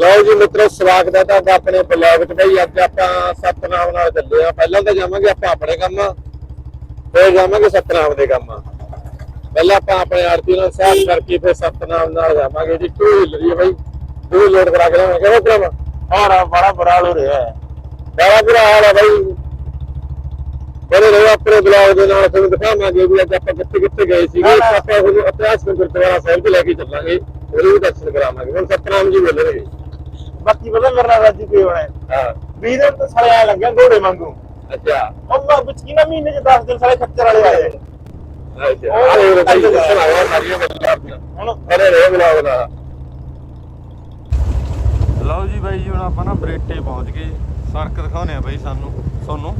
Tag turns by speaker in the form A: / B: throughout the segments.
A: ਲਓ ਜੀ ਮਿੱਤਰੋ ਸਵਾਗਤ ਹੈ ਤੁਹਾਡਾ ਆਪਣੇ ਬਲੌਗ 'ਚ। ਬਈ ਅੱਜ ਆਪਾਂ ਸਤਨਾਮ ਨਾਲ ਚੱਲੇ ਆ ਪਹਿਲਾਂ ਤਾਂ ਜਾਵਾਂਗੇ ਆਪਾਂ ਆਪਣੇ ਕੰਮ। ਫਿਰ ਜਾਵਾਂਗੇ ਸਤਨਾਮ ਦੇ ਕੰਮ। ਪਹਿਲਾਂ ਆਪਾਂ ਆਪਣੇ ਆਰਤੀ ਨਾਲ ਸਾਥ ਕਰਕੇ ਫਿਰ ਸਤਨਾਮ ਨਾਲ ਜਾਵਾਂਗੇ ਜੀ। ਟੂ ਵੀਲਰ ਹੀ ਬਈ। ਟੂ ਲੋਡ ਕਰਾ ਕੇ ਲਿਆਵਾਂਗੇ। ਕਿਹੜਾ ਭਰਾਵਾ
B: ਹਾਂ ਬੜਾ ਬੁਰਾ ਹੋ ਰਿਹਾ ਹੈ।
A: ਬੜਾ ਬੁਰਾ ਹਾਲ ਹੈ ਬਈ। ਬੜੇ ਰਹੋ ਆਪਣੇ ਬਲੌਗ ਦੇ ਨਾਲ ਤੁਹਾਨੂੰ ਦਿਖਾਵਾਂਗੇ ਵੀ ਅੱਜ ਆਪਾਂ ਕਿੱਥੇ ਕਿੱਥੇ ਗਏ ਸੀਗੇ। ਆਪਾਂ ਹੁਣ ਇਤਿਹਾਸ ਗੁਰਦੁਆਰਾ ਸਾਹਿਬ 'ਚ ਲੈ ਕੇ ਚੱਲਾਂਗੇ। ਉਹਦੇ ਵੀ ਦਰਸ਼ਨ ਕਰਾਵਾਂਗੇ। ਹੁਣ ਸਤਨਾਮ ਜੀ ਮਿਲਣਗੇ
B: ਬਾਕੀ ਪਤਾ ਮੇਰੇ ਨਾਲ ਰਾਜੀ ਕੀ ਹੋਣਾ ਹੈ।
A: ਹਾਂ।
B: 20 ਦਿਨ ਤਾਂ ਸਾਲੇ ਆ ਲੰਘਿਆ ਘੋੜੇ ਵਾਂਗੂ।
A: ਅੱਛਾ।
B: ਉਹ ਮੈਂ ਵਿੱਚ ਕੀ ਨਾ ਮਹੀਨੇ ਚ 10 ਦਿਨ ਸਾਲੇ ਖੱਚਰ ਵਾਲੇ ਆਏ।
A: ਅੱਛਾ। ਆ ਲੈ ਬਈ ਦੱਸਣ ਆਇਆ ਸਾਰੀਆਂ ਗੱਲਾਂ ਆਪਣੀਆਂ।
B: ਹੁਣ
A: ਅਰੇ ਰੇ ਬਲੌਗ ਦਾ
C: ਲਓ ਜੀ ਬਾਈ ਜੀ ਹੁਣ ਆਪਾਂ ਨਾ ਬਰੇਟੇ ਪਹੁੰਚ ਗਏ। ਸੜਕ ਦਿਖਾਉਣੇ ਆ ਬਾਈ ਸਾਨੂੰ ਤੁਹਾਨੂੰ।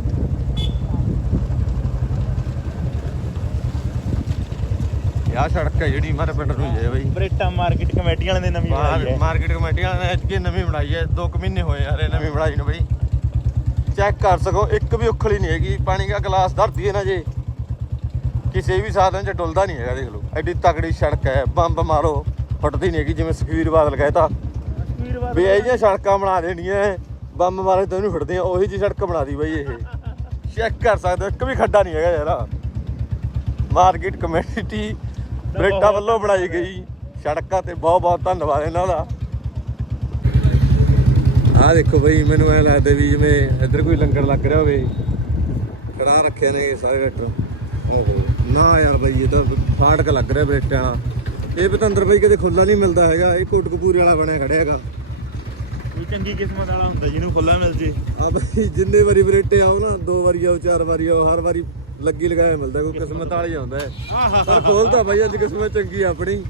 C: ਯਾ ਸੜਕ ਹੈ ਜਿਹੜੀ ਮਾਰੇ ਪਿੰਡ ਨੂੰ ਜਾਏ ਬਾਈ।
B: ਬਰੇਟਾ ਮਾਰਕੀਟ ਕਮੇਟੀ ਵਾਲਿਆਂ ਨੇ ਨਵੀਂ ਬਣਾਈ ਹੈ।
C: ਮਾਰਕੀਟ ਕਮੇਟੀਆਂ ਨੇ ਅੱਜ ਨਵੀਂ ਬਣਾਈ ਹੈ? 2 ਮਹੀਨੇ ਹੋਏ ਯਾਰ ਇਹ ਨਵੀਂ ਬਣਾਈ ਨੂੰ ਬਾਈ। ਚੈੱਕ ਕਰ ਸਕੋ ਇੱਕ ਵੀ ਉਖਲੀ ਨਹੀਂ ਹੈਗੀ। ਪਾਣੀ ਦਾ ਗਲਾਸ ਧਰਦੀ ਹੈ ਨਾ ਜੇ। ਕਿਸੇ ਵੀ ਸਾਧਨ 'ਚ ਡੁੱਲਦਾ ਨਹੀਂ ਹੈਗਾ ਦੇਖ ਲਓ। ਐਡੀ ਤਕੜੀ ਸੜਕ ਹੈ ਬੰਬ ਮਾਰੋ ਫਟਦੀ ਨਹੀਂ ਹੈਗੀ ਜਿਵੇਂ ਸੁਖਵੀਰ ਬਾਦਲ ਕਹਿਤਾ। ਵੀ ਇਹ ਜਿਹੀਆਂ ਸੜਕਾਂ ਬਣਾ ਦੇਣੀਆਂ ਬੰਬ ਮਾਰੇ ਤਾਂ ਇਹਨੂੰ ਫਿਰਦੇ ਆ ਉਹੀ ਜੀ ਸੜਕ ਬਣਾ ਦੀ ਬਈ ਇਹ। ਚੈੱਕ ਕਰ ਸਕਦੇ ਹੋ ਇੱਕ ਵੀ ਖੱਡਾ ਨਹੀਂ ਹੈਗਾ ਯਾਰ। ਮਾਰਕੀਟ ਕਮੇਟੀ ਬਰੇਟਾ ਵੱਲੋਂ ਬਣਾਈ ਗਈ ਸੜਕਾਂ ਤੇ ਬਹੁਤ ਬਹੁਤ ਧੰਨਵਾਦ ਇਹਨਾਂ ਦਾ। ਆਹ ਦੇਖੋ ਬਈ ਮੈਨੂੰ ਐ ਲੱਗਦਾ ਵੀ ਜਿਵੇਂ ਇੱਧਰ ਕੋਈ ਲੰਗਰ ਲੱਗ ਰਿਹਾ ਹੋਵੇ ਖੜਾ ਰੱਖਿਆ ਨੇ ਸਾਰੇ ਟਰੈਕਟਰ। ਓਹੋ ਨਾ ਯਾਰ ਬਈ ਇਹ ਤਾਂ ਫਾਟਕ ਲੱਗ ਰਿਹਾ ਬਰੇਟਿਆਂ ਵਾਲਾ ਇਹ ਪਤੰਦਰ ਬਈ ਕਦੇ ਖੁੱਲਾ ਨਹੀਂ ਮਿਲਦਾ ਹੈਗਾ ਇਹ ਕੋਟਕਪੂਰੇ ਵਾਲਾ ਬਣਿਆ ਖੜਿਆ ਹੈਗਾ।
B: ਕੋਈ ਚੰਗੀ ਕਿਸਮਤ ਵਾਲਾ ਹੁੰਦਾ ਜਿਹਨੂੰ ਖੁੱਲਾ ਮਿਲ ਜੇ।
C: ਆ ਬਈ ਜਿੰਨੇ ਵਾਰੀ ਬਰੇਟੇ ਆਓ ਨਾ ਦੋ ਵਾਰੀ ਆਓ ਚਾਰ ਵਾਰੀ ਆਓ ਹਰ ਵਾਰੀ ਲੱਗੀ ਲਗਾਇਆ ਮਿਲਦਾ ਕੋਈ ਕਿਸਮਤ ਵਾਲੀ ਆਉਂਦਾ ਹੈ। ਪਰ ਖੋਲਦਾ ਬਈ ਅੱਜ ਕਿਸਮਤ ਚੰਗੀ ਆ ਆਪਣੀ।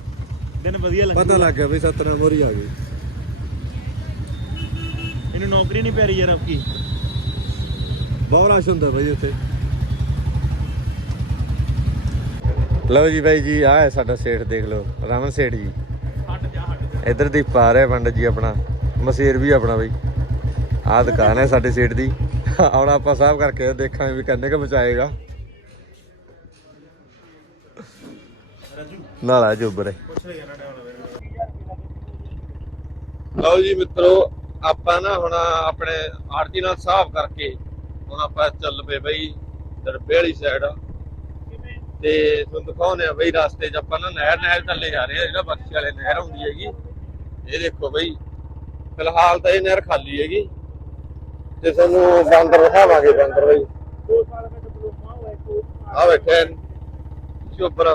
B: ਦਿਨ ਵਧੀਆ ਲੱਗੇ।
C: ਪਤਾ ਲੱਗ ਗਿਆ ਬਈ ਸਤਨਾਮ ਮੋਰੀ ਆ ਗਈ
B: ਇਹਨੂੰ ਨੌਕਰੀ ਨਹੀਂ ਪਿਆਰੀ ਯਾਰ ਆਪਕੀ।
C: ਬਹੁਤ ਰਸ਼ ਹੁੰਦਾ ਬਈ ਉੱਥੇ। ਲਓ ਜੀ ਬਾਈ ਜੀ ਆਹ ਹੈ ਸਾਡਾ ਸੇਠ ਦੇਖ ਲਓ ਰਮਨ ਸੇਠ ਜੀ।
B: ਹਟ ਜਾ ਹਟ
C: ਇੱਧਰ ਦੀਪ ਆ ਰਿਹਾ ਪੰਡਤ ਜੀ ਆਪਣਾ ਮਸੇਰ ਵੀ ਆਪਣਾ ਬਈ। ਆਹ ਦੁਕਾਨ ਹੈ ਸਾਡੇ ਸੇਠ ਦੀ। ਹੁਣ ਆਪਾਂ ਸਾਫ਼ ਕਰਕੇ ਦੇਖਾਂਗੇ ਵੀ ਕੰਨੇ ਕ ਬਚਾਏਗਾ। ਨਾਲਾ ਜੁਬਰੇ
A: ਲਓ ਜੀ ਮਿੱਤਰੋ, ਆਪਾਂ ਨਾ ਹੁਣ ਆਪਣੇ ਆਰਤੀ ਨਾਲ ਸਾਫ਼ ਕਰਕੇ ਹੁਣ ਆਪਾਂ ਚੱਲ ਪਏ ਬਈ ਦਰਬੇ ਵਾਲੀ ਸਾਈਡ ਤੇ ਤੁਹਾਨੂੰ ਦਿਖਾਉਂਦੇ ਆ ਬਈ ਰਸਤੇ 'ਚ ਆਪਾਂ ਨਾ ਨਹਿਰ ਨਹਿਰ ਥੱਲੇ ਜਾ ਰਹੇ ਆ ਜਿਹੜਾ ਬਖਸ਼ੀ ਵਾਲੇ ਨਹਿਰ ਹੁੰਦੀ ਹੈਗੀ। ਇਹ ਦੇਖੋ ਬਈ, ਫਿਲਹਾਲ ਤਾਂ ਇਹ ਨਹਿਰ ਖਾਲੀ ਹੈਗੀ। ਤੇ ਤੁਹਾਨੂੰ ਬਾਂਦਰ ਦਿਖਾਵਾਂਗੇ ਬਾਂਦਰ ਬਈ। ਆ ਬੈਠੇ ਨੇ ਚੋਪਰ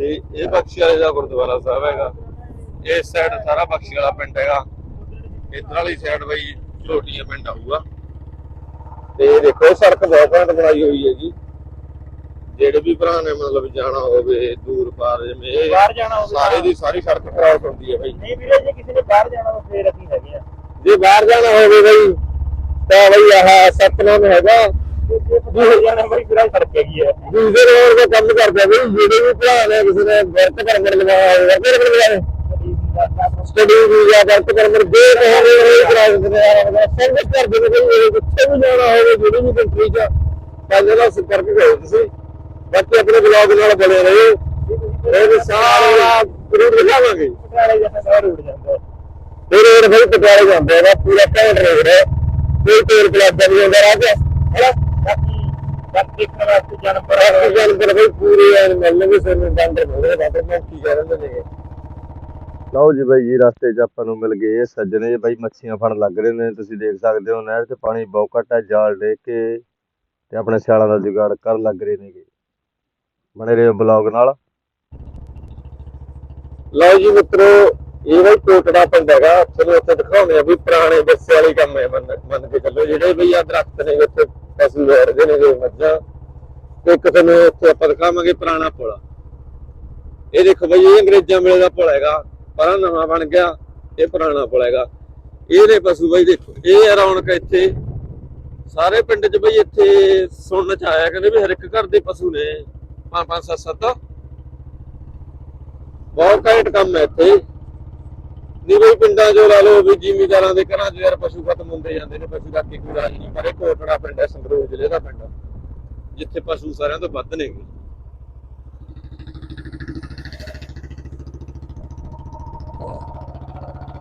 A: ਤੇ ਇਹ ਬਖਸ਼ੀ ਵਾਲੇ ਦਾ ਗੁਰਦੁਆਰਾ ਸਾਹਿਬ ਹੈਗਾ। ਇਸ ਸਾਈਡ ਸਾਰਾ ਬਖਸ਼ੀ ਵਾਲਾ ਪਿੰਡ ਹੈਗਾ। ਇਧਰ ਵਾਲੀ ਸਾਈਡ ਬਈ ਝੋਟੀਆ ਪਿੰਡ ਆਊਗਾ। ਤੇ ਇਹ ਦੇਖੋ ਸੜਕ ਬਹੁਤ ਘੈਂਟ ਬਣਾਈ ਹੋਈ ਹੈਗੀ। ਜਿਹੜੇ ਵੀ ਭਰਾ ਨੇ ਮਤਲਬ ਜਾਣਾ ਹੋਵੇ ਦੂਰ ਪਾਰ ਜਿਵੇਂ ਇਹ
B: ਬਾਹਰ ਜਾਣਾ ਹੋਵੇ
A: ਸਾਰੇ ਦੀ ਸਾਰੀ ਸੜਕ ਕ੍ਰਾਸ ਹੁੰਦੀ ਹੈ ਬਈ।
B: ਨਹੀਂ ਵੀਰੇ ਜੇ ਕਿਸੇ ਨੇ ਬਾਹਰ ਜਾਣਾ ਤਾਂ ਫੇਰ ਅਸੀਂ ਹੈਗੇ ਆ।
A: ਜੇ ਬਾਹਰ ਜਾਣਾ ਹੋਵੇ ਬਈ ਤਾਂ ਬਈ ਆਹ ਸਤਨਾਮ ਹੈਗਾ।
B: ਜੇ ਜੇ ਬਾਹਰ ਸੜਕ ਹੈਗੀ ਆ
A: ਦੂਜੇ ਰੋਡ ਤੇ ਕੰਮ ਕਰਦੇ ਬਈ ਜਿਹੜੇ ਵੀ ਭਰਾ ਨੇ ਕਿਸੇ ਨੇ ਵਰਤ ਕਰਮਰ ਲਗਾਇਆ ਹੋਵੇ ਵਰਤ ਕਰਮਰ ਲਗਾਇਆ ਸਟੱਡੀ ਵੀਜ਼ਾ ਵਰਤ ਕਰਮਰ ਦੇ ਰਹੇ ਉਹ ਕਰਾ ਦਿੰਦੇ ਨੇ ਸੰਗਤ ਕਰਦੇ ਨੇ ਬਈ ਇਹ ਵੀ ਜਾਣਾ ਹੋਵੇ ਜਿਹੜੀ ਵੀ ਕੰਟਰੀ ਚ ਪਹਿਲੇ ਨਾਲ ਸੰਪਰਕ ਕਰੋ ਤੁਸੀਂ ਬਾਕੀ ਆਪਣੇ ਬਲੌਗ ਨਾਲ ਬਣੇ ਰਹੋ ਇਹ ਸਾਰਾ ਰੂਟ ਦਿਖਾਵਾਂਗੇ
B: ਪਟਿਆਲੇ ਜਾਂਦਾ ਬਾਹਰ ਉੱਡ ਜਾਂਦਾ
A: ਇਹ ਰੋਡ ਪਟਿਆਲੇ ਜਾਂਦੇ ਆ ਪੂਰਾ ਘੈਂਟ ਰੋਡ ਹੈ ਕੋਈ ਤੇਲ ਪਲਾਜ਼ਾ ਨਹੀਂ ਹੁੰਦਾ ਰਾਜ ਹੈਨਾ
B: ਬਾਕੀ ਬਾਕੀ ਦੇਖਣ ਵਾਸਤੇ ਜਾਨਵਰ
A: ਬਾਕੀ ਜਾਨਵਰ ਬਈ ਪੂਰੇ ਐਨ ਮਿਲਣਗੇ ਸਾਨੂੰ ਡਾਂਡੇ ਹੋਵੇ ਬਾਬੇ ਮੈਂ ਕੀ ਕਹਿ ਰਹੇ ਨੇ
C: ਲਓ ਜੀ ਬਾਈ ਜੀ ਰਸਤੇ 'ਚ ਆਪਾਂ ਨੂੰ ਮਿਲ ਗਏ ਸੱਜਣੇ। ਬਾਈ ਮੱਛੀਆਂ ਫੜ ਲੱਗ ਰਹੇ ਨੇ ਤੁਸੀਂ ਦੇਖ ਸਕਦੇ ਹੋ ਨਹਿਰ 'ਚ ਪਾਣੀ ਬਹੁਤ ਘੱਟ ਹੈ ਜਾਲ ਲੈ ਕੇ ਤੇ ਆਪਣੇ ਸਿਆਲਾਂ ਦਾ ਜੁਗਾੜ ਕਰ ਲੱਗ ਰਹੇ ਨੇਗੇ। ਬਣੇ ਰਹੋ ਬਲੌਗ ਨਾਲ।
A: ਲਓ ਜੀ ਮਿੱਤਰੋ ਇਹ ਬਈ ਕੋਟੜਾ ਪਿੰਡ ਹੈਗਾ। ਚਲੋ ਉੱਥੇ ਦਿਖਾਉਂਦੇ ਆ ਵੀ ਪੁਰਾਣੇ ਬੱਸੇ ਵਾਲੀ ਕੰਮ ਹੈ ਮੰਨ ਮੰਨ ਕੇ ਚੱਲੋ। ਜਿਹੜੇ ਬਈ ਆ ਦਰਖਤ ਨੇ ਉੱਥੇ ਪਸ਼ੂ ਵੜਦੇ ਨੇ ਜੋ ਮੱਝਾਂ, ਤੇ ਇੱਕ ਤੁਹਾਨੂੰ ਉੱਥੇ ਆਪਾਂ ਦਿਖਾਵਾਂਗੇ ਪੁਰਾਣਾ ਪੁਲ। ਇਹ ਦੇਖੋ ਬਈ, ਇਹ ਅੰਗਰੇਜ਼ਾਂ ਵੇਲੇ ਦਾ ਪੁਲ ਹੈਗਾ, ਪਰ ਨਵਾਂ ਬਣ ਗਿਆ, ਇਹ ਪੁਰਾਣਾ ਪੁਲ ਹੈਗਾ। ਇਹ ਪਸ਼ੂ ਬਈ ਦੇਖੋ, ਇਹ ਰੌਣਕ ਇੱਥੇ। ਸਾਰੇ ਪਿੰਡ 'ਚ ਬਈ ਇੱਥੇ ਸੁਣਨ 'ਚ ਆਇਆ, ਕਹਿੰਦੇ ਵੀ ਹਰ ਇੱਕ ਘਰ ਦੇ ਪਸ਼ੂ ਨੇ। ਪੰਜ ਪੰਜ, ਸੱਤ ਸੱਤ। ਬਹੁਤ ਘੈਂਟ ਕੰਮ ਹੈ ਇੱਥੇ। ਨਹੀਂ ਬਈ, ਪਿੰਡਾਂ 'ਚੋਂ ਲਾ ਲਓ ਵੀ ਜ਼ਿਮੀਦਾਰਾਂ ਦੇ ਘਰਾਂ 'ਚ ਯਾਰ ਪਸ਼ੂ ਖਤਮ ਹੁੰਦੇ ਜਾਂਦੇ ਨੇ, ਪਸ਼ੂ ਦਾ ਕੀ ਕੋਈ ਰਾਜ ਨਹੀਂ। ਪਰ ਇਹ ਕੋਟੜਾ ਪਿੰਡ ਹੈ ਸੰਗਰੂਰ ਜ਼ਿਲ੍ਹੇ ਦਾ ਪਿੰਡ, ਜਿੱਥੇ ਪਸ਼ੂ ਸਾਰਿਆਂ ਤੋਂ ਵੱਧ ਨੇਗੇ।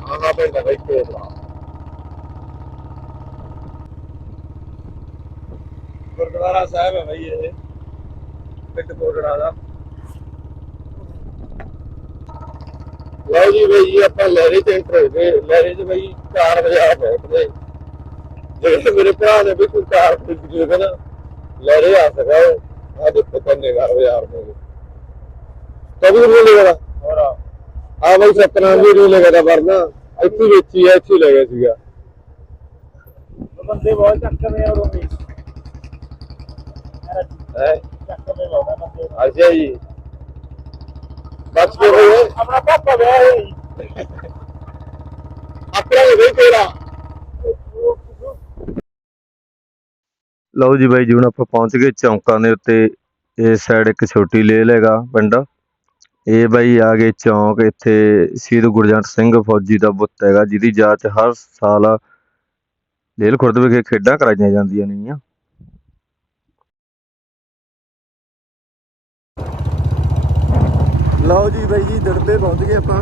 A: ਆਹ ਪਿੰਡ ਹੈ ਬਈ ਕੋਟੜਾ ਗੁਰਦੁਆਰਾ ਸਾਹਿਬ ਹੈ ਬਈ ਇਹ, ਪਿੰਡ ਕੋਟੜਾ ਦਾ। ਲਓ ਜੀ ਬਈ ਜੀ ਆਪਾਂ ਲਹਿਰੇ ਤੇ ਇੰਟਰ ਹੋ ਗਏ ਲਹਿਰੇ ਤੇ ਬਈ 4 ਵਜੇ ਆ ਪਹੁੰਚਦੇ ਜਿਹੜੇ ਮੇਰੇ ਭਰਾ ਨੇ ਵੀ ਕੋਈ ਕਾਰ ਖਰੀਦੀ ਹੋਵੇ ਨਾ ਲਹਿਰੇ ਆ ਸਕਾ ਆ ਦੇਖੋ ਕੰਨੇ ਘਰ ਬਾਜ਼ਾਰ ਨੂੰ ਕਬੂਰ ਬੋਲੇਗਾ
B: ਹੋਰ
A: ਆ। ਬਈ ਸਤਨਾਮ ਜੀ ਨੂੰ ਲਗਾ ਦਾ ਵਰਨਾ। ਇੱਥੇ ਵੇਚੀ ਆ ਇੱਥੇ ਲੱਗਿਆ ਸੀਗਾ।
B: ਬੰਦੇ ਬਹੁਤ ਚੱਕਵੇਂ ਆ ਰੋਮੀ
A: ਹੈ?
B: ਚੱਕਵੇਂ ਲਾਉਂਦਾ ਬੰਦੇ।
A: ਅੱਛਾ ਜੀ। ਬਚ ਕੇ ਹੋਏ
B: ਆਪਣਾ ਪਾਪਾ ਵਿਆਹ ਹੈ
A: ਆਪਣਾ ਹੀ ਬਈ ਤੇਰਾ।
C: ਲਓ ਜੀ ਬਾਈ ਜੀ ਹੁਣ ਆਪਾਂ ਪਹੁੰਚ ਗਏ ਚੌਂਕਾਂ ਦੇ ਉੱਤੇ। ਇਸ ਸਾਈਡ ਇੱਕ ਛੋਟੀ ਲੇਲ ਹੈਗਾ ਪਿੰਡ। ਇਹ ਬਾਈ ਆ ਗਏ ਚੌਂਕ ਇੱਥੇ ਸ਼ਹੀਦ ਗੁਰਜੰਟ ਸਿੰਘ ਫੌਜੀ ਦਾ ਬੁੱਤ ਹੈਗਾ ਜਿਹਦੀ ਯਾਦ 'ਚ ਹਰ ਸਾਲ ਲੇਲ ਖੁਰਦ ਵਿਖੇ ਖੇਡਾਂ ਕਰਾਈਆਂ ਜਾਂਦੀਆਂ ਨੇਗੀਆਂ। ਲਓ ਜੀ ਬਾਈ ਜੀ ਦੜਬੇ ਪਹੁੰਚ ਗਏ ਆਪਾਂ।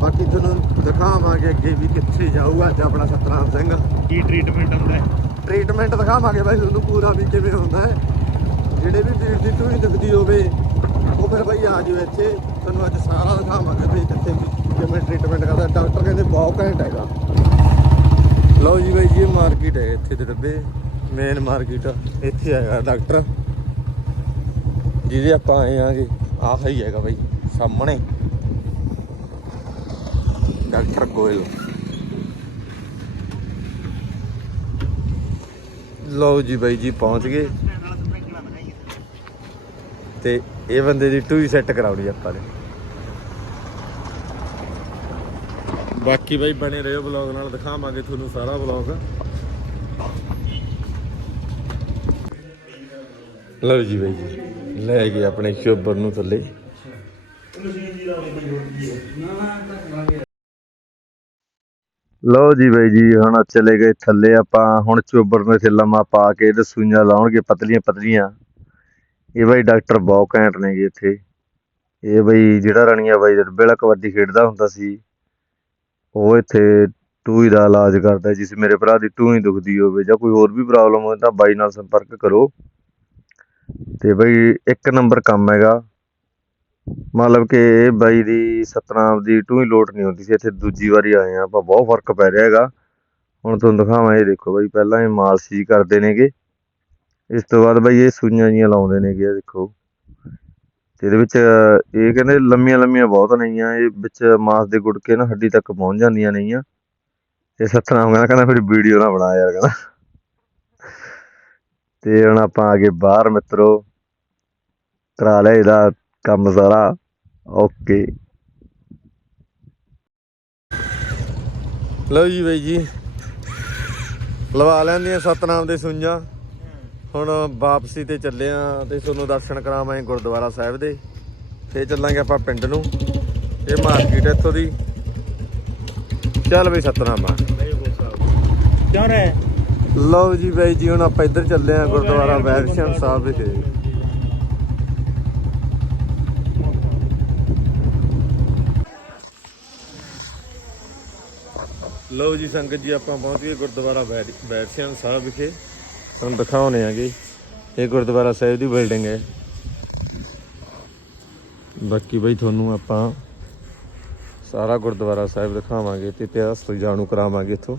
C: ਬਾਕੀ ਤੁਹਾਨੂੰ ਦਿਖਾਵਾਂਗੇ ਅੱਗੇ ਵੀ ਕਿੱਥੇ ਜਾਊਗਾ ਅੱਜ ਆਪਣਾ ਸਤਨਾਮ ਸਿੰਘ।
B: ਕੀ ਟ੍ਰੀਟਮੈਂਟ ਹੁੰਦਾ ਹੈ?
C: ਟ੍ਰੀਟਮੈਂਟ ਦਿਖਾਵਾਂਗੇ ਬਾਈ ਤੁਹਾਨੂੰ ਪੂਰਾ ਵੀ ਕਿਵੇਂ ਹੁੰਦਾ ਹੈ। ਜਿਹੜੇ ਵੀ ਵੀਰ ਦੀ ਟੂਈ ਦੁਖਦੀ ਹੋਵੇ ਉਹ ਫਿਰ ਬਾਈ ਆ ਜਾਓ ਇੱਥੇ। ਤੁਹਾਨੂੰ ਅੱਜ ਸਾਰਾ ਦਿਖਾਵਾਂਗੇ ਵੀ ਕਿੱਥੇ ਕਿਵੇਂ ਟ੍ਰੀਟਮੈਂਟ ਕਰਦਾ। ਡਾਕਟਰ ਕਹਿੰਦੇ ਬਹੁਤ ਘੈਂਟ ਹੈਗਾ। ਲਓ ਜੀ ਬਾਈ ਜੀ ਇਹ ਮਾਰਕੀਟ ਹੈ ਇੱਥੇ ਦੇ ਡੱਬੇ। ਮੇਨ ਮਾਰਕੀਟ ਇੱਥੇ ਹੈਗਾ ਡਾਕਟਰ। ਜਿਹਦੇ ਆਪਾਂ ਆਏ ਆਂਗੇ, ਆਹ ਹੀ ਹੈਗਾ ਬਾਈ, ਸਾਹਮਣੇ। ਡਾਕਟਰ ਗੋਇਲ। ਲਓ ਜੀ ਬਾਈ ਜੀ, ਪਹੁੰਚ ਗਏ। ਤੇ ਇਹ ਬੰਦੇ ਦੀ ਟੂਈ ਸੈੱਟ ਕਰਾਉਣੀ ਆਪਾਂ ਨੇ। ਬਾਕੀ ਬਾਈ ਬਣੇ ਰਹੋ ਬਲੌਗ ਨਾਲ, ਦਿਖਾਵਾਂਗੇ ਤੁਹਾਨੂੰ ਸਾਰਾ ਬਲੌਗ ਲਓ ਜੀ ਬਾਈ ਜੀ। ਲੈ ਗਏ ਆਪਣੇ ਚੋਬਰ ਨੂੰ ਥੱਲੇ। ਲਓ ਜੀ ਬਾਈ ਜੀ, ਹੁਣ ਚਲੇ ਗਏ ਥੱਲੇ ਆਪਾਂ। ਹੁਣ ਚੋਬਰ ਨੂੰ ਇੱਥੇ ਲੰਮਾ ਪਾ ਕੇ ਤੇ ਸੂਈਆਂ ਲਾਉਣਗੇ, ਪਤਲੀਆਂ ਪਤਲੀਆਂ। ਇਹ ਬਾਈ ਡਾਕਟਰ ਬਹੁਤ ਘੈਂਟ ਨੇਗੇ ਇੱਥੇ। ਇਹ ਬਈ ਜਿਹੜਾ ਰਣੀਆ ਬਾਈ ਦਰਬੇਲਾ ਕਬੱਡੀ ਖੇਡਦਾ ਹੁੰਦਾ ਸੀ, ਉਹ ਇੱਥੇ ਟੂਈ ਦਾ ਇਲਾਜ ਕਰਦਾ ਜਿਸ ਮੇਰੇ ਭਰਾ ਦੀ ਟੂਈ ਦੁਖਦੀ ਹੋਵੇ ਜਾਂ ਕੋਈ ਹੋਰ ਵੀ ਪ੍ਰੋਬਲਮ ਹੋਵੇ ਤਾਂ ਬਾਈ ਨਾਲ ਸੰਪਰਕ ਕਰੋ। ਤੇ ਬਈ ਇੱਕ ਨੰਬਰ ਕੰਮ ਹੈਗਾ। ਮਤਲਬ ਕਿ ਇਹ ਬਾਈ ਦੀ ਸਤਨਾਮ ਦੀ ਟੂਈ ਲੋਟ ਨਹੀਂ ਹੁੰਦੀ ਸੀ, ਇੱਥੇ ਦੂਜੀ ਵਾਰੀ ਆਏ ਆ ਆਪਾਂ ਬਹੁਤ ਫ਼ਰਕ ਪੈ ਰਿਹਾ ਹੈਗਾ। ਹੁਣ ਤੁਹਾਨੂੰ ਦਿਖਾਵਾਂ, ਇਹ ਦੇਖੋ ਬਾਈ, ਪਹਿਲਾਂ ਇਹ ਮਾਲਸ਼ ਜੀ ਕਰਦੇ ਨੇਗੇ। ਇਸ ਤੋਂ ਬਾਅਦ ਬਾਈ ਇਹ ਸੂਈਆਂ ਜੀਆਂ ਲਾਉਂਦੇ ਨੇਗੇ, ਇਹ ਦੇਖੋ। ਤੇ ਇਹਦੇ ਵਿੱਚ ਇਹ ਕਹਿੰਦੇ ਲੰਮੀਆਂ ਲੰਮੀਆਂ ਬਹੁਤ ਨੇਗੀਆਂ ਇਹ ਵਿੱਚ ਮਾਸ ਦੇ ਗੁੜਕੇ ਨਾ ਹੱਡੀ ਤੱਕ ਪਹੁੰਚ ਜਾਂਦੀਆਂ ਨੇਗੀਆਂ ਤੇ ਸਤਨਾਮ ਕਹਿੰਦਾ ਕਹਿੰਦਾ ਫਿਰ ਵੀਡੀਓ ਨਾ ਬਣਾ ਯਾਰ, ਕਹਿੰਦਾ। ਤੇ ਹੁਣ ਆਪਾਂ ਆ ਗਏ ਬਾਹਰ ਮਿੱਤਰੋ। ਕਰਾ ਲਿਆ ਇਹਦਾ ਕੰਮ ਸਾਰਾ। ਓਕੇ। ਲਓ ਜੀ ਬਾਈ ਜੀ। ਲਵਾ ਲੈਂਦੀਆਂ ਸਤਨਾਮ ਦੇ ਸੁੰਜਾਂ ਹੁਣ ਵਾਪਸੀ ਤੇ ਚੱਲੇ ਆ ਤੇ ਤੁਹਾਨੂੰ ਦਰਸ਼ਨ ਕਰਾਵਾਂਗੇ ਗੁਰਦੁਆਰਾ ਸਾਹਿਬ ਦੇ। ਫੇਰ ਚੱਲਾਂਗੇ ਆਪਾਂ ਪਿੰਡ ਨੂੰ। ਇਹ ਮਾਰਕੀਟ ਇੱਥੋਂ ਦੀ। ਚੱਲ ਬਈ ਸਤਨਾਮ ਆ।
B: ਕਿਉਂ ਰੇ
C: ਲਓ ਜੀ ਬਾਈ ਜੀ, ਹੁਣ ਆਪਾਂ ਇੱਧਰ ਚੱਲੇ ਆ ਗੁਰਦੁਆਰਾ ਵੈਰਸ਼ਨ ਸਾਹਿਬ ਵਿਖੇ। ਲਓ ਜੀ ਸੰਗਤ ਜੀ, ਆਪਾਂ ਪਹੁੰਚ ਗਏ ਗੁਰਦੁਆਰਾ ਵੈਰਸ਼ਨ ਸਾਹਿਬ ਵਿਖੇ। ਤੁਹਾਨੂੰ ਦਿਖਾਉਣੇ ਆਗੇ ਇਹ ਗੁਰਦੁਆਰਾ ਸਾਹਿਬ ਦੀ ਬਿਲਡਿੰਗ ਹੈ। ਬਾਕੀ ਬਈ, ਤੁਹਾਨੂੰ ਆਪਾਂ ਸਾਰਾ ਗੁਰਦੁਆਰਾ ਸਾਹਿਬ ਦਿਖਾਵਾਂਗੇ ਤੇ ਇਤਿਹਾਸ ਤੋਂ ਜਾਣੂ ਕਰਾਵਾਂਗੇ ਇੱਥੋਂ।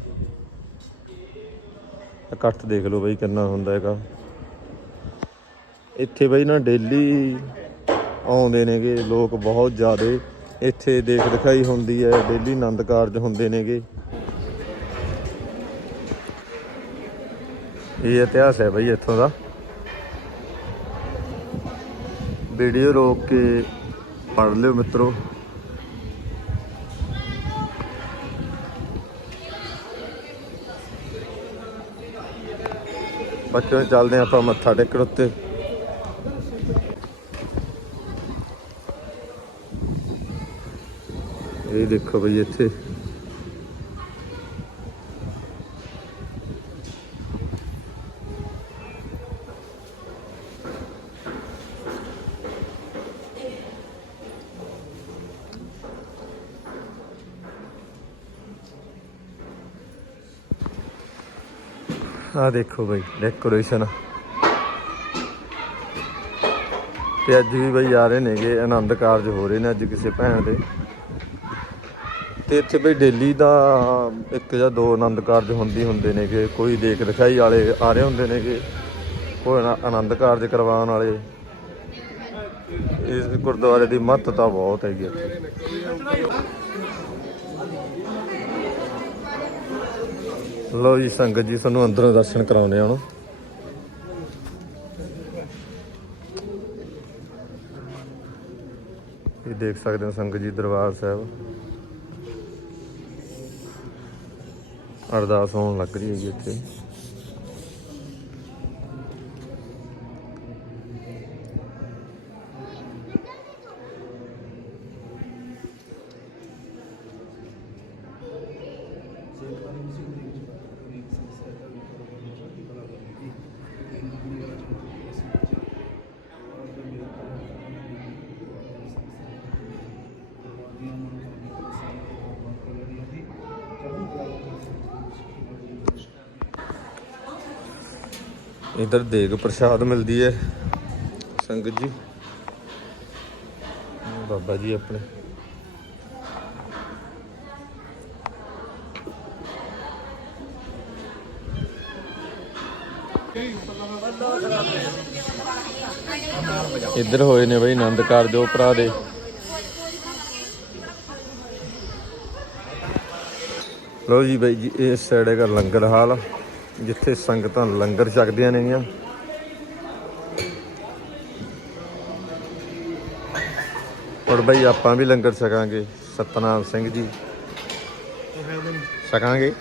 C: ਇਕੱਠ ਦੇਖ ਲਓ ਬਾਈ ਕਿੰਨਾ ਹੁੰਦਾ ਹੈਗਾ। ਇੱਥੇ ਬਾਈ ਨਾ ਡੇਲੀ ਆਉਂਦੇ ਨੇਗੇ, ਲੋਕ ਬਹੁਤ ਜ਼ਿਆਦਾ। ਇੱਥੇ ਦੇਖ ਦਿਖਾਈ ਹੁੰਦੀ ਹੈ ਡੇਲੀ ਆਨੰਦ ਕਾਰਜ ਹੁੰਦੇ ਨੇਗੇ। ਇਹ ਇਤਿਹਾਸ ਹੈ ਬਾਈ ਇੱਥੋਂ ਦਾ। ਵੀਡੀਓ ਰੋਕ ਕੇ ਪੜ੍ਹ ਲਿਓ ਮਿੱਤਰੋ। ਬੱਚਿਆਂ ਚੱਲਦੇ ਹਾਂ ਆਪਾਂ ਮੱਥਾ ਟੇਕਣ ਉੱਤੇ। ਇਹ ਦੇਖੋ ਬਈ ਇੱਥੇ ਆ ਦੇਖੋ ਬਈ ਡੈਕੋਰੇਸ਼ਨ ਤੇ ਅੱਜ ਵੀ ਬਈ ਆ ਰਹੇ ਨੇਗੇ, ਆਨੰਦ ਕਾਰਜ ਹੋ ਰਹੇ ਨੇ ਅੱਜ ਕਿਸੇ ਭੈਣ ਦੇ। ਤੇ ਇੱਥੇ ਬਈ ਡੇਲੀ ਦਾ ਇੱਕ ਜਾਂ ਦੋ ਆਨੰਦ ਕਾਰਜ ਹੁੰਦੀ ਹੁੰਦੇ ਨੇਗੇ, ਕੋਈ ਦੇਖ ਦਿਖਾਈ ਵਾਲੇ ਆ ਰਹੇ ਹੁੰਦੇ ਨੇਗੇ, ਕੋਈ ਆਨ- ਆਨੰਦ ਕਾਰਜ ਕਰਵਾਉਣ ਵਾਲੇ। ਇਸ ਗੁਰਦੁਆਰੇ ਦੀ ਮਹੱਤਤਾ ਬਹੁਤ ਹੈਗੀ ਇੱਥੇ। ਲੋ ਜੀ, ਸੰਗਤ ਜੀ, ਤੁਹਾਨੂੰ ਅੰਦਰੋਂ ਦਰਸ਼ਨ ਕਰਾਉਣੇ ਆ ਹੁਣ। ਇਹ ਦੇਖ ਸਕਦੇ ਹੋ ਸੰਗਤ ਜੀ, ਦਰਬਾਰ ਸਾਹਿਬ। ਅਰਦਾਸ ਹੋਣ ਲੱਗ ਰਹੀ ਹੈ ਜੀ ਇੱਥੇ। ਇਧਰ ਦੇਗ ਪ੍ਰਸ਼ਾਦ ਮਿਲਦੀ ਹੈ। ਸੰਗਤ ਜੀ। ਬਾਬਾ ਜੀ ਆਪਣੇ। ਇੱਧਰ ਹੋਏ ਨੇ ਬਈ ਆਨੰਦ ਕਰ ਦਿਓ ਭਰਾ ਦੇ। ਲੋ ਜੀ ਬਾਈ ਜੀ, ਇਸ ਸਾਈਡ ਹੈਗਾ ਲੰਗਰ ਹਾਲ। ਜਿੱਥੇ ਸੰਗਤਾਂ ਲੰਗਰ ਛਕਦੀਆਂ ਨੇਗੀਆਂ। ਔਰ ਬਈ ਆਪਾਂ ਵੀ ਲੰਗਰ ਛਕਾਂਗੇ ਸਤਨਾਮ ਸਿੰਘ ਜੀ। ਛਕਾਂਗੇ।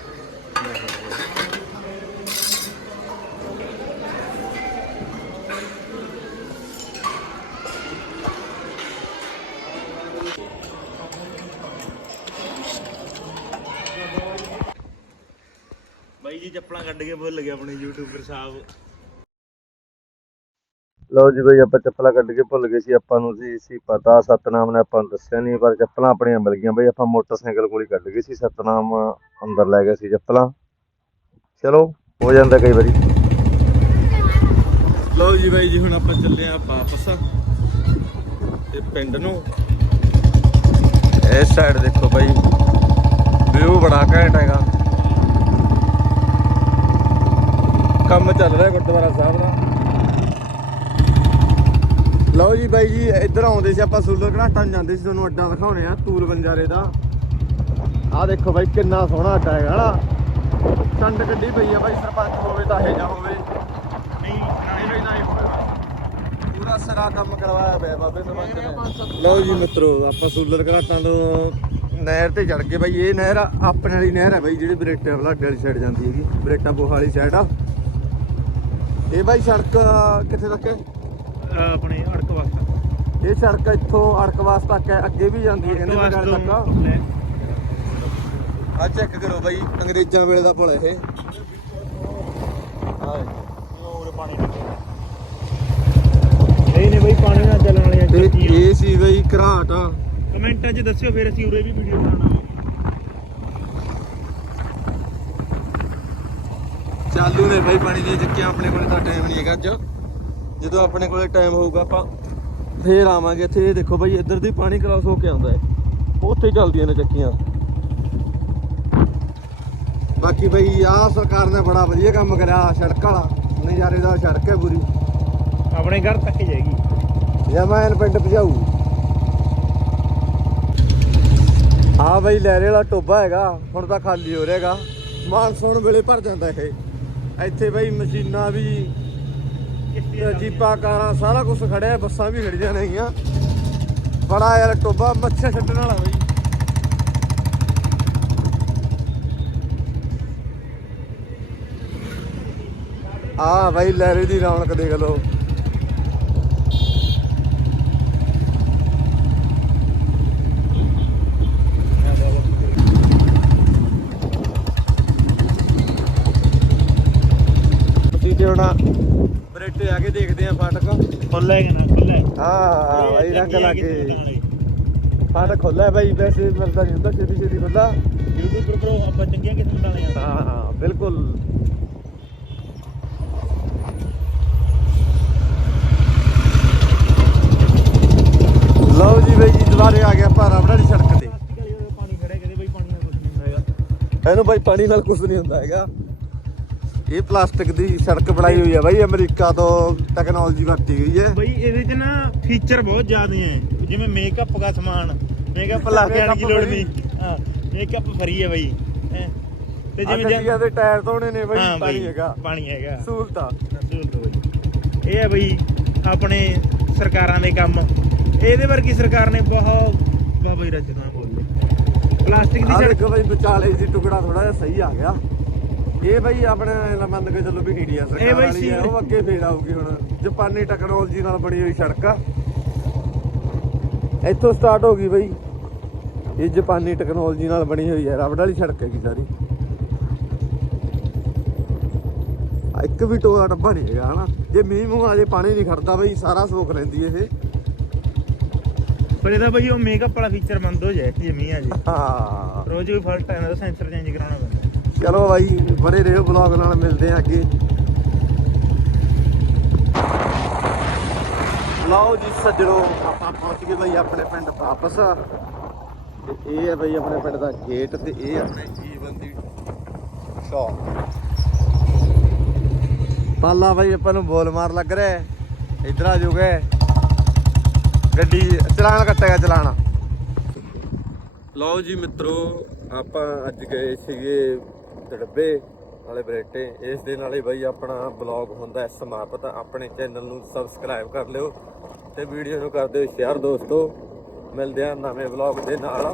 B: ਚੱਪਲਾਂ ਕੱਢ ਕੇ ਭੁੱਲ ਗਿਆ ਆਪਣੇ ਯੂਟਿਊਬਰ ਸਾਹਿਬ
C: ਲਓ ਜੀ ਬਈ ਆਪਾਂ ਚੱਪਲਾਂ ਕੱਢ ਕੇ ਭੁੱਲ ਗਏ ਸੀ ਆਪਾਂ ਨੂੰ ਸੀ ਸੀ ਪਤਾ ਸਤਨਾਮ ਨੇ ਆਪਾਂ ਨੂੰ ਦੱਸਿਆ ਨਹੀਂ ਪਰ ਚੱਪਲਾਂ ਆਪਣੀਆਂ ਮਿਲ ਗਈਆਂ ਬਈ ਆਪਾਂ ਮੋਟਰਸਾਈਕਲ ਕੋਲ ਹੀ ਕੱਢ ਗਏ ਸੀ ਸਤਨਾਮ ਅੰਦਰ ਲੈ ਗਿਆ ਸੀ ਚੱਪਲਾਂ। ਚਲੋ ਹੋ ਜਾਂਦਾ ਕਈ ਵਾਰੀ। ਲਓ ਜੀ ਬਾਈ ਜੀ ਹੁਣ ਆਪਾਂ ਚੱਲੇ ਆ ਵਾਪਸ। ਤੇ ਪਿੰਡ ਨੂੰ। ਇਸ ਸਾਈਡ ਦੇਖੋ ਬਾਈ ਵਿਊ ਬੜਾ ਘੈਂਟ ਹੈਗਾ। ਕੰਮ ਚੱਲ ਰਿਹਾ ਗੁਰਦੁਆਰਾ ਸਾਹਿਬ ਦਾ। ਲਓ ਜੀ ਬਾਈ ਜੀ, ਇੱਧਰ ਆਉਂਦੇ ਸੀ ਆਪਾਂ ਸੂਲਰ ਘਾਟਾਂ ਨੂੰ ਜਾਂਦੇ ਸੀ, ਤੁਹਾਨੂੰ ਅੱਡਾ ਦਿਖਾਉਣੇ ਆ, ਤੂਲ ਬੰਜਾਰੇ ਦਾ। ਆਹ ਦੇਖੋ ਬਾਈ, ਕਿੰਨਾ ਸੋਹਣਾ ਅੱਡਾ ਹੈਗਾ ਨਾ ਚੰਡ ਗੱਡੀ ਪਈ ਆ ਬਾਈ, ਸਰਪੰਚ ਹੋਵੇ ਤਾਂ ਇਹ ਜਾ ਹੋਵੇ।
B: ਨਹੀਂ
C: ਨਹੀਂ ਨਹੀਂ ਹੋਵੇ ਪੂਰਾ ਸਰਾ ਕੰਮ ਕਰਵਾਇਆ ਪਿਆ ਬਾਬੇ ਸਰਪੰਚ ਨੇ। ਲਓ ਜੀ ਮਿੱਤਰੋ, ਆਪਾਂ ਸੂਲਰ ਘਾਟਾਂ ਤੋਂ ਨਹਿਰ ਤੇ ਚੜ ਗਏ ਬਾਈ। ਇਹ ਨਹਿਰ ਆਪਣੇ ਵਾਲੀ ਨਹਿਰ ਹੈ ਬਾਈ, ਜਿਹੜੀ ਬਰੇਟਾ ਬਲਾਡੇ ਵਾਲੀ ਸਾਈਡ ਜਾਂਦੀ ਹੈਗੀ। ਬਰੇਟਾ ਬੋਹਾ ਸਾਈਡ ਆ। ਇਹ ਬਾਈ ਸੜਕ ਕਿੱਥੇ ਤੱਕ ਹੈ?
B: ਆਪਣੇ ਅੜਕ ਵਾਸਤਾ
C: ਇਹ ਸੜਕ ਇੱਥੋਂ ਅੜਕਵਾਸ ਤੱਕ ਹੈ ਅੱਗੇ ਵੀ ਜਾਂਦੀ ਹੈ ਕਹਿੰਦੇ ਬਗਾਲੇ ਤੱਕ। ਆ ਚੈੱਕ ਕਰੋ ਬਾਈ ਅੰਗਰੇਜ਼ਾਂ ਵੇਲੇ ਦਾ ਪੁਲ ਇਹ।
B: ਨਹੀਂ ਨਹੀਂ ਬਾਈ ਪਾਣੀ ਨਾਲ ਚੱਲਣ ਵਾਲੀਆਂ
C: ਤੇ ਇਹ ਸੀ ਬਾਈ ਘਰਾਟ ਆ।
B: ਕਮੈਂਟਾਂ 'ਚ ਦੱਸਿਓ ਫਿਰ ਅਸੀਂ ਉਰੇ ਵੀ ਵੀਡੀਓ ਬਣਾਉਣਾ।
C: ਚਾਲੂ ਨੇ ਬਾਈ ਪਾਣੀ ਦੀਆਂ ਚੱਕੀਆਂ ਆਪਣੇ ਕੋਲੇ ਤਾਂ ਟਾਈਮ ਨਹੀਂ ਹੈਗਾ ਅੱਜ। ਜਦੋਂ ਆਪਣੇ ਕੋਲੇ ਟਾਈਮ ਹੋਊਗਾ ਆਪਾਂ ਫੇਰ ਆਵਾਂਗੇ ਇੱਥੇ। ਇਹ ਦੇਖੋ ਬਾਈ ਇੱਧਰ ਦੀ ਪਾਣੀ ਕ੍ਰਾਸ ਹੋ ਕੇ ਆਉਂਦਾ ਹੈ। ਉੱਥੇ ਚੱਲਦੀਆਂ ਨੇ ਚੱਕੀਆਂ। ਬਾਕੀ ਬਈ ਆਹ ਸਰਕਾਰ ਨੇ ਬੜਾ ਵਧੀਆ ਕੰਮ ਕਰਿਆ ਸੜਕ ਵਾਲਾ। ਨਜ਼ਾਰੇ ਦਾ ਸੜਕ ਹੈ ਪੂਰੀ।
B: ਆਪਣੇ ਘਰ ਤੱਕ ਜਾਏਗੀ।
C: ਜਮੈਨ ਪਿੰਡ ਭਜਾਊ। ਆ ਬਈ ਲਹਿਰੇ ਵਾਲਾ ਟੋਬਾ ਹੈਗਾ ਹੁਣ ਤਾਂ ਖਾਲੀ ਹੋ ਰਿਹਾਗਾ। ਮਾਨਸੂਨ ਵੇਲੇ ਭਰ ਜਾਂਦਾ ਇਹ। ਇੱਥੇ ਬਈ ਮਸ਼ੀਨਾਂ ਵੀ, ਜੀਪਾਂ, ਕਾਰਾਂ, ਸਾਰਾ ਕੁਝ ਖੜਿਆ, ਬੱਸਾਂ ਵੀ ਖੜੀਆਂ ਨੇਗੀਆਂ। ਬੜਾ ਯਾਰ ਟੋਬਾ ਮੱਛਰ ਛੱਡਣ ਵਾਲਾ ਬਈ। ਆ ਬਈ ਲਹਿਰੇ ਦੀ ਰੌਣਕ ਦੇਖ ਲਓ। ਦੇਖਦੇ ਆ ਫਾਟਕ।
B: ਖੁੱਲਾ ਹੈ ਨਾ ਖੁੱਲਾ ਹੈ।
C: ਹਾਂ ਬਾਈ ਰੰਗ ਲੱਗੇ ਫਾਟਕ ਖੁੱਲਾ ਬਾਈ ਵੈਸੇ ਮਿਲਦਾ ਨਹੀਂ ਹੁੰਦਾ ਛੇਤੀ ਛੇਤੀ ਬੰਦਾ
B: ਬਿਲਕੁਲ ਬਿਲਕੁਲ ਆਪਾਂ ਚੰਗੀਆਂ ਕਿਸਮ ਦਾ ਲਿਆ
C: ਹਾਂ ਹਾਂ ਬਿਲਕੁਲ। ਲਓ ਜੀ ਬਾਈ ਜੀ ਦੁਬਾਰੇ ਆ ਗਿਆ ਭਾਰਾ ਬੜਾ ਸੜਕ ਤੇ।
B: ਪਾਣੀ ਹੈਗਾ।
C: ਇਹਨੂੰ ਬਾਈ ਪਾਣੀ ਨਾਲ ਕੁਝ ਨਹੀਂ ਹੁੰਦਾ ਹੈਗਾ। ਇਹ ਪਲਾਸਟਿਕ ਦੀ ਸੜਕ ਬਣਾਈ ਹੋਈ ਹੈ ਬਾਈ ਅਮਰੀਕਾ ਤੋਂ ਟੈਕਨੋਲੋਜੀ ਵਰਤੀ ਹੋਈ ਹੈ।
B: ਬਈ ਇਹਦੇ 'ਚ ਨਾ ਫੀਚਰ ਬਹੁਤ ਜ਼ਿਆਦੇ ਹੈ ਜਿਵੇਂ ਮੇਕਅਪ ਦਾ ਸਮਾਨ ਮੇਕਅਪ ਲਾ ਕੇ ਆਣ ਦੀ ਲੋੜ ਨਹੀਂ ਹਾਂ ਮੇਕਅਪ ਫਰੀ ਹੈ ਬਈ। ਹੈਂ। ਤੇ ਜਿਵੇਂ
C: ਗੱਡੀਆਂ ਦੇ ਟਾਇਰ ਧੋਣੇ ਨੇ ਬਾਈ
B: ਹਾਂ
C: ਪਾਣੀ ਹੈਗਾ।
B: ਪਾਣੀ ਹੈਗਾ।
C: ਸਹੂਲਤਾਂ।
B: ਸਹੂਲਤ ਬਈ। ਇਹ ਹੈ ਬਈ ਆਪਣੇ ਸਰਕਾਰਾਂ ਦੇ ਕੰਮ। ਇਹਦੇ ਵਰਗੀ ਸਰਕਾਰ ਨੇ ਬਹੁਤ ਵਾਹ ਬਈ ਰਚਨਾ ਬੋਲਦੇ ਪਲਾਸਟਿਕ ਦੀ ਸੜਕ
C: ਬਾਈ ਵਿਚਾਲੇ ਜੀ ਟੁਕੜਾ ਥੋੜਾ ਜਿਹਾ ਸਹੀ ਆ ਗਿਆ। ਇਹ ਬਾਈ ਆਪਣੇ ਨਾਲ ਮੰਨ ਕੇ ਚੱਲੋ ਵੀ ਇੰਡੀਆ ਸਰਕਾਰ ਵਾਲੀ ਹੈ ਉਹ ਅੱਗੇ ਫੇਰ ਆਊਗੀ ਹੁਣ। ਜਾਪਾਨੀ ਟੈਕਨੋਲੋਜੀ ਨਾਲ ਬਣੀ ਹੋਈ ਸੜਕ ਆ। ਇੱਥੋਂ ਸਟਾਰਟ ਹੋ ਗਈ ਬਾਈ। ਇਹ ਜਾਪਾਨੀ ਟੈਕਨੋਲੋਜੀ ਨਾਲ ਬਣੀ ਹੋਈ ਹੈ ਰਬੜ ਵਾਲੀ ਸੜਕ ਹੈਗੀ ਸਾਰੀ। ਆ ਇੱਕ ਵੀ ਟੋਆ ਡੱਬਾ ਨਹੀਂ ਹੈਗਾ ਹਨਾ? ਜੇ ਮੀਂਹ ਮੂੰਹ ਆ ਜੇ ਪਾਣੀ ਨਹੀਂ ਖੜਦਾ ਬਈ ਸਾਰਾ ਸੋਖ ਲੈਂਦੀ ਇਹ।
B: ਪਰ ਇਹਦਾ ਬਈ ਉਹ ਮੇਕਅਪ ਵਾਲਾ ਫੀਚਰ ਬੰਦ ਹੋ ਜਾਏ ਜੇ ਮੀਂਹ ਆ ਜੇ।
C: ਹਾਂ।
B: ਰੋਜ਼ ਕੋਈ ਫਾਲਟ ਤਾਂ ਸੈਂਸਰ ਚੇਂਜ ਕਰਾਉਣਾ
C: ਚਲੋ ਬਾਈ ਬੜੇ ਰਹੋ ਬਲੌਗ ਨਾਲ, ਮਿਲਦੇ ਆ ਅੱਗੇ। ਲਓ ਜੀ ਸੱਜਣੋ, ਆਪਾਂ ਪਹੁੰਚ ਗਏ ਬਾਈ ਆਪਣੇ ਪਿੰਡ ਵਾਪਸ। ਤੇ ਇਹ ਹੈ ਬਾਈ ਆਪਣੇ ਪਿੰਡ ਦਾ ਗੇਟ ਤੇ ਇਹ ਆਪਣੇ ਜੀਵਨ ਦੀ ਸ਼ੌਪ ਪਾਲਾ ਬਾਈ, ਆਪਾਂ ਨੂੰ ਬੋਲ ਮਾਰ ਲੱਗ ਰਿਹਾ ਹੈ। ਇੱਧਰ ਆ ਜੂਗੇ ਗੱਡੀ ਚਲਾਣ ਕੱਟੇਗਾ ਚਲਾਣਾ। ਲਓ ਜੀ ਮਿੱਤਰੋ, ਆਪਾਂ ਅੱਜ ਗਏ ਸੀਗੇ ਤੜਬੇ ਵਾਲੇ ਬਰੇਟੇ, ਇਸ ਦੇ ਨਾਲੇ ਬਈ ਆਪਣਾ ਬਲੌਗ ਹੁੰਦਾ ਹੈ ਸਮਾਪਤ। ਆਪਣੇ ਚੈਨਲ ਨੂੰ ਸਬਸਕ੍ਰਾਈਬ ਕਰ ਲਿਓ ਤੇ ਵੀਡੀਓ ਨੂੰ ਕਰ ਦਿਓ ਸ਼ੇਅਰ ਦੋਸਤੋ। ਮਿਲਦੇ ਆ ਨਵੇਂ ਬਲੌਗ ਦੇ ਨਾਲ।